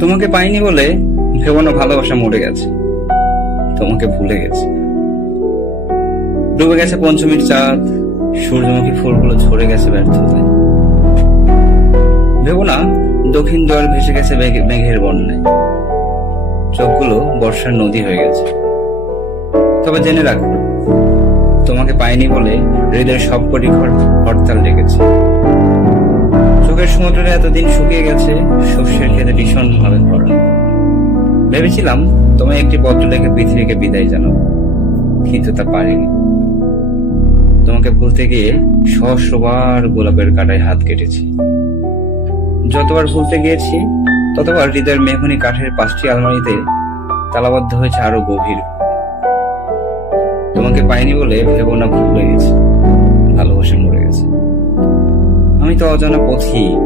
তোমাকে পাইনি বলে ভেবো না ভালোবাসা মরে গেছে, তোমাকে ভুলে গেছে। ডুবে গেছে পঞ্চমীর চাঁদ, সূর্যমুখী ফুলগুলো ঝরে গেছে ব্যর্থতায়। ভেবো না দক্ষিণ দোয়ার ভেসে গেছে মেঘের বন্যায়, চোখগুলো বর্ষার নদী হয়ে গেছে। তবে জেনে রাখো, তোমাকে পাইনি বলে হৃদয়ের সবকটি ঘর হরতাল ডেকেছে। চোখের সমুদ্রে এতদিন শুকিয়ে গেছে, শস্যের খেতে ভীষণ ভাবে ভরা। ভেবেছিলাম তোমায় একটি পত্র লিখে পৃথিবীকে বিদায় জানাবো, কিন্তু তা পারিনি। তোমাকে ভুলতে গিয়ে সহস্রবার গোলাপের কাঁটায় হাত কেটেছি। যতবার ভুলতে গিয়েছি ততবার হৃদয়ের মেহগনি কাঠের 5টি আলমারিতে তালাবদ্ধ হয়েছে আরো গভীর। তোমাকে পাইনি বলে ভেবো না ভুলে গেছি, ভালোবাসা মরে গেছে। আমি তো অজানা পথিক,